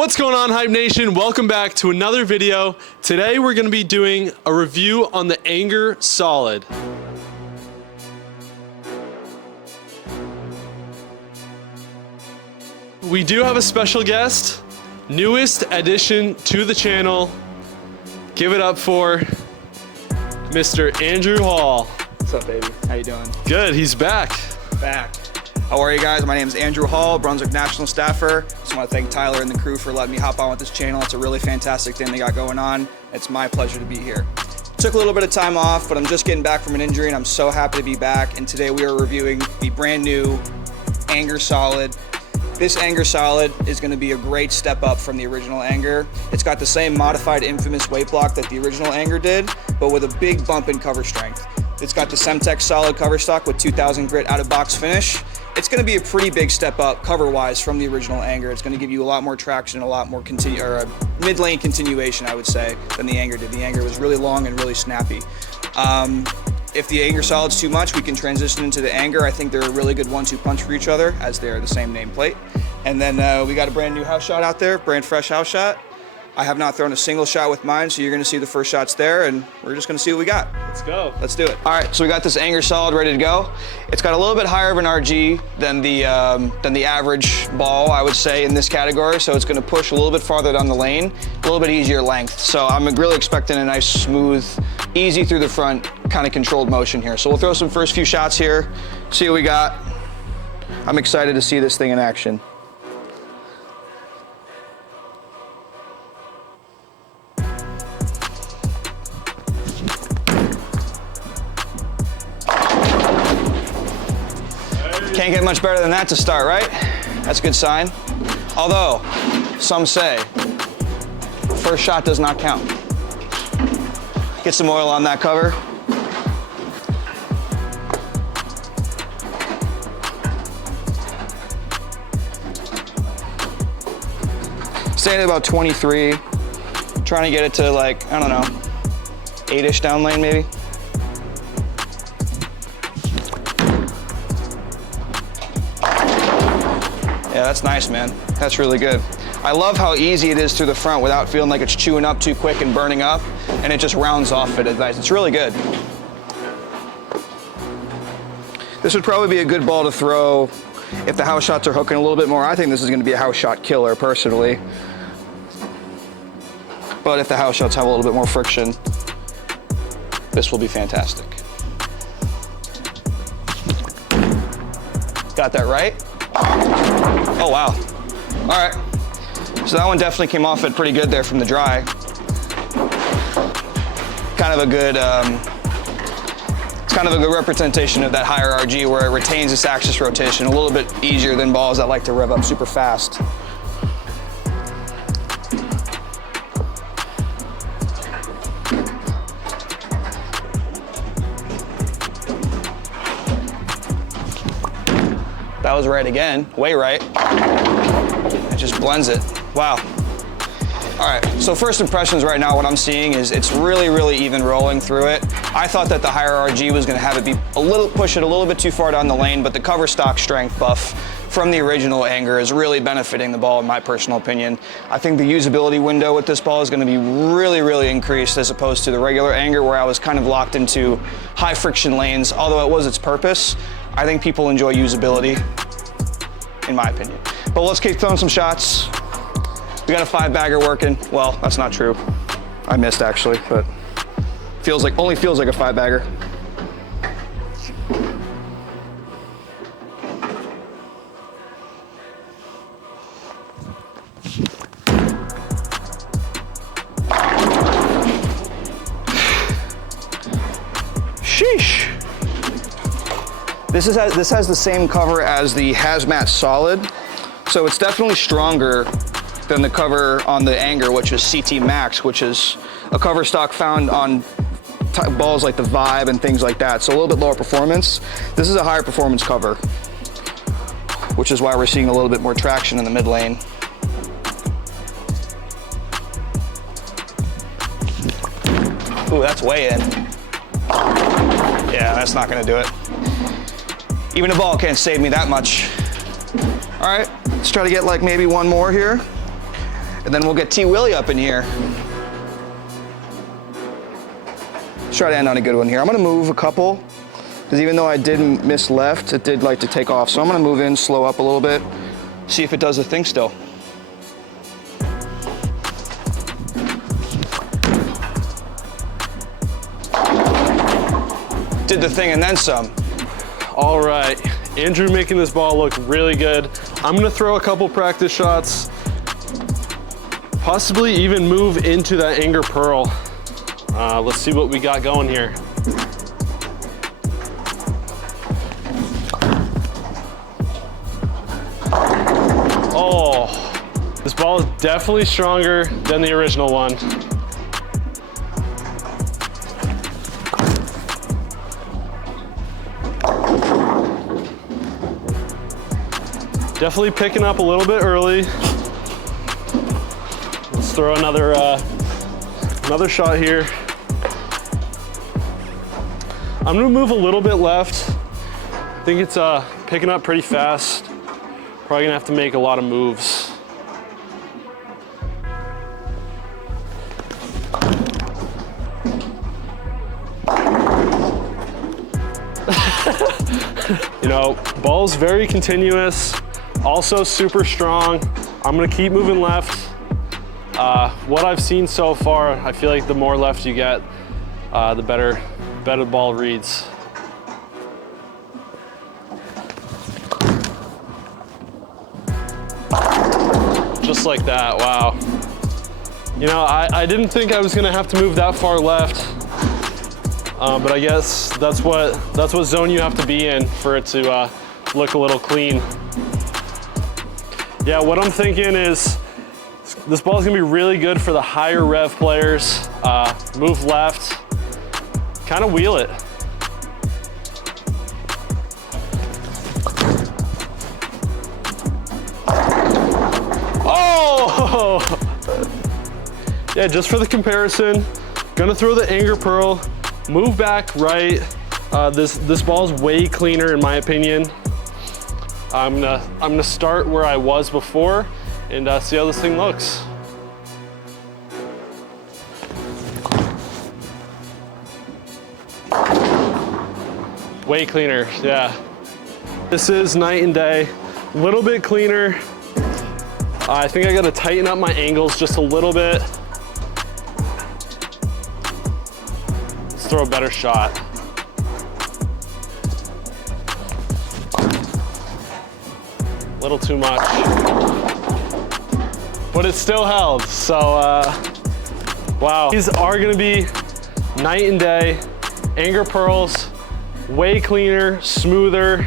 What's going on, Hype Nation? Welcome back to another video. Today we're going to be doing a review on the Anger Solid. We do have a special guest, newest addition to the channel. Give it up for Mr. Andrew Hall. What's up, baby? How you doing? Good, he's back. Back. How are you guys? My name is Andrew Hall, Brunswick National Staffer. Just want to thank Tyler and the crew for letting me hop on with this channel. It's a really fantastic thing they got going on. It's my pleasure to be here. Took a little bit of time off, but I'm just getting back from an injury and I'm so happy to be back. And today we are reviewing the brand new Anger Solid. This Anger Solid is going to be a great step up from the original Anger. It's got the same modified infamous weight block that the original Anger did, but with a big bump in cover strength. It's got the Semtex Solid cover stock with 2000 grit out of box finish. It's going to be a pretty big step up cover-wise from the original Anger. It's going to give you a lot more traction, a lot more mid-lane continuation, I would say, than the Anger did. The Anger was really long and really snappy. If the Anger Solid's too much, we can transition into the Anger. I think they're a really good 1-2 punch for each other, as they're the same nameplate. And then we got a brand new house shot out there, brand fresh house shot. I have not thrown a single shot with mine, so you're going to see the first shots there, and we're just going to see what we got. Let's go. Let's do it. All right, so we got this Anger Solid ready to go. It's got a little bit higher of an RG than the average ball, I would say, in this category, so it's going to push a little bit farther down the lane, a little bit easier length. So I'm really expecting a nice, smooth, easy through the front, kind of controlled motion here. So we'll throw some first few shots here, see what we got. I'm excited to see this thing in action. Can't get much better than that to start, right? That's a good sign. Although, some say, first shot does not count. Get some oil on that cover. Staying at about 23. Trying to get it to like, I don't know, 8-ish down lane maybe. Yeah, that's nice, man. That's really good. I love how easy it is through the front without feeling like it's chewing up too quick and burning up, and it just rounds off it. It's nice. It's really good. This would probably be a good ball to throw if the house shots are hooking a little bit more. I think this is going to be a house shot killer, personally. But if the house shots have a little bit more friction, this will be fantastic. Got that right? Oh, wow. All right. So that one definitely came off it pretty good there from the dry. Kind of a good, it's kind of a good representation of that higher RG where it retains its axis rotation a little bit easier than balls that like to rev up super fast. That was right again, way right. It just blends it, wow. All right, so first impressions right now, what I'm seeing is it's really, really even rolling through it. I thought that the higher RG was gonna have it be push it a little bit too far down the lane, but the cover stock strength buff from the original Anger is really benefiting the ball in my personal opinion. I think the usability window with this ball is gonna be really, really increased as opposed to the regular Anger where I was kind of locked into high friction lanes, although it was its purpose. I think people enjoy usability, in my opinion. But let's keep throwing some shots. We got a 5-bagger working. Well, that's not true. I missed actually, but only feels like a 5-bagger. Sheesh. This has the same cover as the Hazmat Solid, so it's definitely stronger than the cover on the Anger, which is CT Max, which is a cover stock found on balls like the Vibe and things like that, so a little bit lower performance. This is a higher performance cover, which is why we're seeing a little bit more traction in the mid lane. Ooh, that's way in. Yeah, that's not gonna do it. Even a ball can't save me that much. All right, let's try to get like maybe one more here. And then we'll get T. Willie up in here. Let's try to end on a good one here. I'm gonna move a couple, because even though I didn't miss left, it did like to take off. So I'm gonna move in, slow up a little bit, see if it does the thing still. Did the thing and then some. All right, Andrew making this ball look really good. I'm gonna throw a couple practice shots, possibly even move into that Anger Pearl. Let's see what we got going here. Oh, this ball is definitely stronger than the original one. Definitely picking up a little bit early. Let's throw another shot here. I'm gonna move a little bit left. I think it's picking up pretty fast. Probably gonna have to make a lot of moves. You know, ball's very continuous, also super strong. I'm gonna keep moving left. What I've seen so far, I feel like the more left you get, the better the ball reads. Just like that, wow. You know, I didn't think I was gonna have to move that far left, but I guess that's what zone you have to be in for it to look a little clean. Yeah, what I'm thinking is this ball is gonna be really good for the higher rev players. Move left, kind of wheel it. Oh! Yeah, just for the comparison, gonna throw the Anger Pearl, move back right. This ball is way cleaner in my opinion. I'm gonna start where I was before and see how this thing looks. Way cleaner, yeah. This is night and day, a little bit cleaner. I think I gotta tighten up my angles just a little bit. Let's throw a better shot. A little too much. But it still held, so wow. These are gonna be night and day. Anger Pearls, way cleaner, smoother.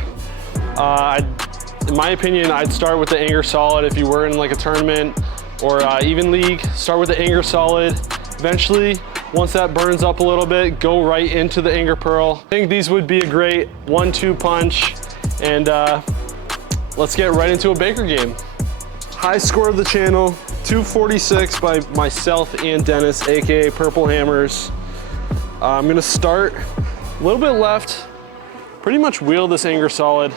In my opinion, I'd start with the Anger Solid if you were in like a tournament or even league. Start with the Anger Solid. Eventually, once that burns up a little bit, go right into the Anger Pearl. I think these would be a great 1-2 punch, and let's get right into a Baker game. High score of the channel, 246 by myself and Dennis, AKA Purple Hammers. I'm gonna start a little bit left, pretty much wheel this Anger Solid.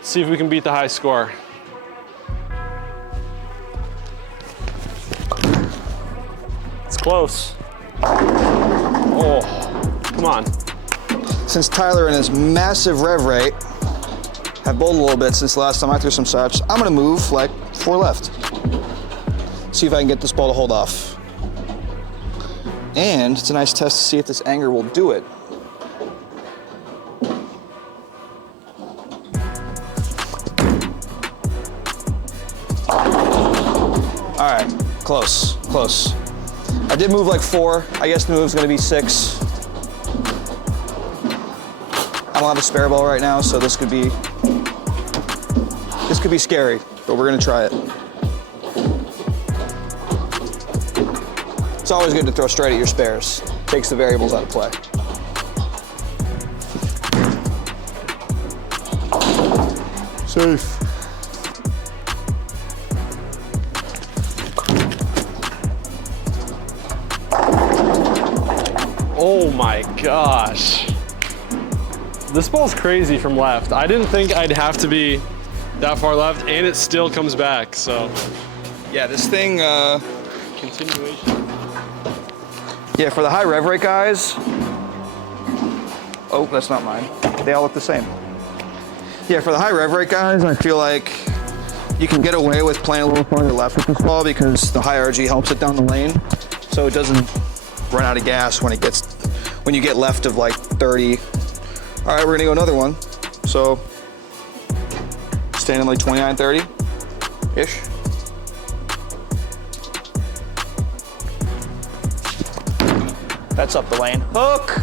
See if we can beat the high score. It's close. Oh, come on. Since Tyler and his massive rev rate have bowled a little bit since the last time I threw some shots, I'm gonna move like 4 left. See if I can get this ball to hold off. And it's a nice test to see if this Anger will do it. All right, close, close. I did move like 4. I guess the move's gonna be 6. I don't have a spare ball right now, so this could be scary, but we're gonna try it. It's always good to throw straight at your spares. Takes the variables out of play. Safe. Oh my gosh. This ball's crazy from left. I didn't think I'd have to be that far left, and it still comes back, so Yeah, this thing, Continuation. yeah, for the high rev rate guys, oh, that's not mine. They all look the same. Yeah, for the high rev rate guys, I feel like you can get away with playing a little farther left with this ball because the high RG helps it down the lane, so it doesn't run out of gas when you get left of like 30. All right, we're gonna go another one. So, staying in like 29, 30-ish. That's up the lane. Hook!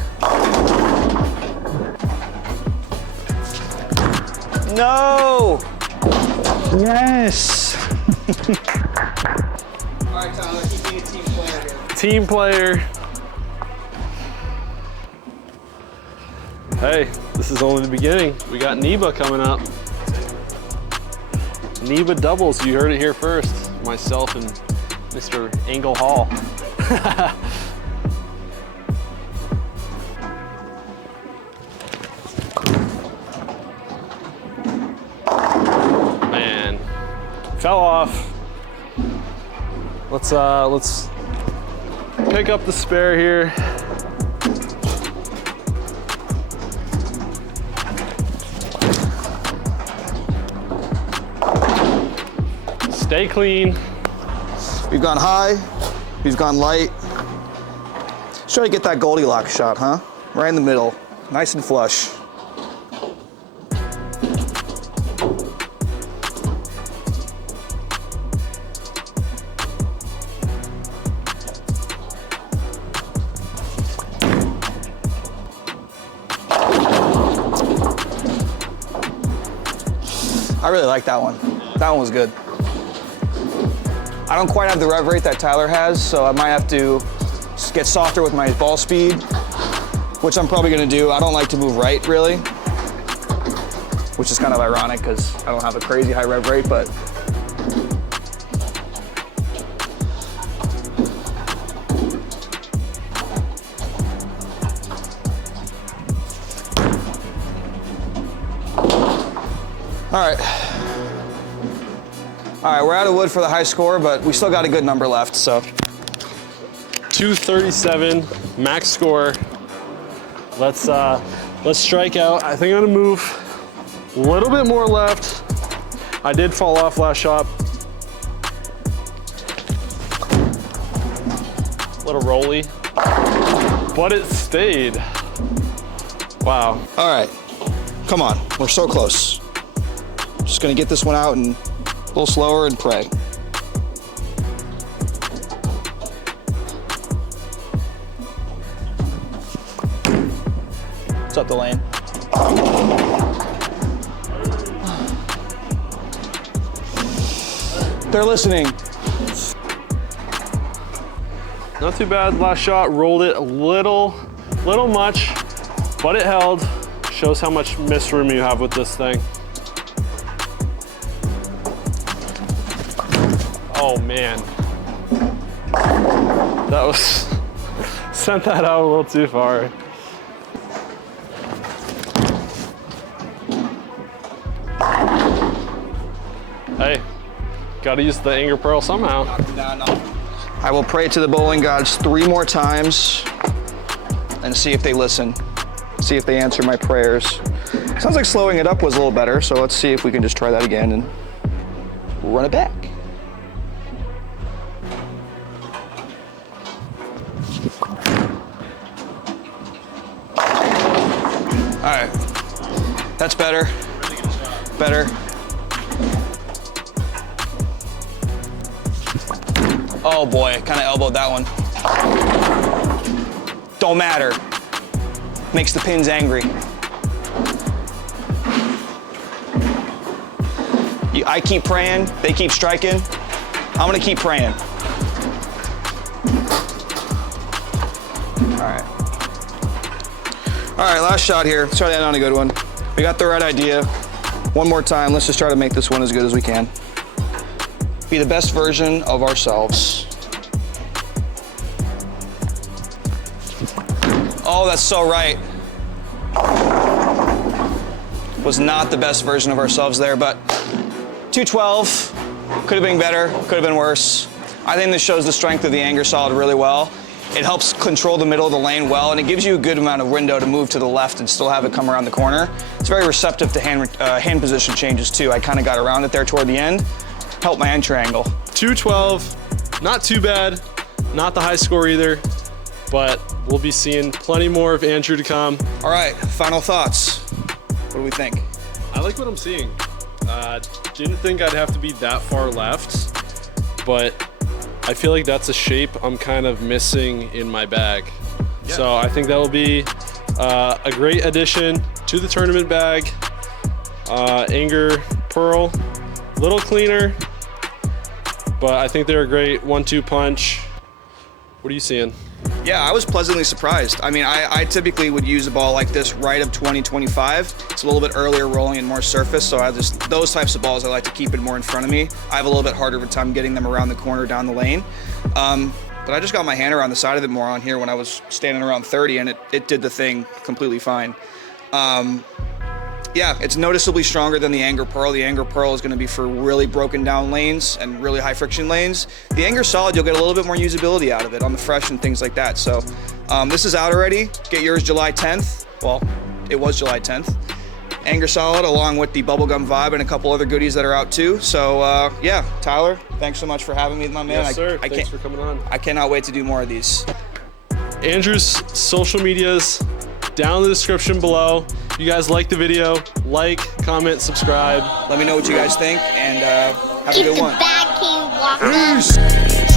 No! Yes! All right, Tyler, keep being a team player here. Team player. Hey, this is only the beginning. We got NEBA coming up. NEBA doubles, you heard it here first. Myself and Mr. Angle Hall. Man, fell off. Let's pick up the spare here. Stay clean. We've gone high, we've gone light. Let's try to get that Goldilocks shot, huh? Right in the middle, nice and flush. I really like that one. That one was good. I don't quite have the rev rate that Tyler has, so I might have to get softer with my ball speed, which I'm probably gonna do. I don't like to move right, really, which is kind of ironic because I don't have a crazy high rev rate, but all right. All right, we're out of wood for the high score, but we still got a good number left, so. 237, max score. Let's strike out. I think I'm gonna move a little bit more left. I did fall off last shot. Little rolly, but it stayed. Wow. All right, come on, we're so close. Just gonna get this one out and a little slower and pray. It's up the lane. They're listening. Not too bad. Last shot, rolled it a little much, but it held. Shows how much miss room you have with this thing. Oh man, that was, sent that out a little too far. Hey, gotta use the anger pearl somehow. I will pray to the bowling gods 3 more times and see if they listen, see if they answer my prayers. Sounds like slowing it up was a little better, so let's see if we can just try that again and run it back. All right, that's better, better. Oh boy, kind of elbowed that one. Don't matter, makes the pins angry. I keep praying, they keep striking. I'm gonna keep praying. All right, last shot here. Let's try to end on a good one. We got the right idea. One more time, let's just try to make this one as good as we can. Be the best version of ourselves. Oh, that's so right. Was not the best version of ourselves there, but 212. Could have been better, could have been worse. I think this shows the strength of the Anger Solid really well. It helps control the middle of the lane well, and it gives you a good amount of window to move to the left and still have it come around the corner. It's very receptive to hand position changes too. I kind of got around it there toward the end. Helped my entry angle. 212, not too bad, not the high score either, but we'll be seeing plenty more of Andrew to come. All right, final thoughts. What do we think? I like what I'm seeing. Didn't think I'd have to be that far left, but I feel like that's a shape I'm kind of missing in my bag. Yeah. So I think that will be a great addition to the tournament bag. Anger Pearl, little cleaner, but I think they're a great 1-2 punch. What are you seeing? Yeah, I was pleasantly surprised. I mean, I typically would use a ball like this right of 20-25. It's a little bit earlier rolling and more surface, so those types of balls I like to keep it more in front of me. I have a little bit harder of a time getting them around the corner down the lane. But I just got my hand around the side of it more on here when I was standing around 30, and it did the thing completely fine. Yeah, it's noticeably stronger than the Anger Pearl. The Anger Pearl is going to be for really broken down lanes and really high friction lanes. The Anger Solid, you'll get a little bit more usability out of it on the fresh and things like that. So this is out already. Get yours July 10th. Well, it was July 10th. Anger Solid along with the Bubblegum Vibe and a couple other goodies that are out too. So yeah, Tyler, thanks so much for having me, my man. Yes, sir. Thanks for coming on. I cannot wait to do more of these. Andrew's social medias down in the description below. If you guys like the video, like, comment, subscribe. Let me know what you guys think, and have a good one. It's the Bad King Walker. Peace.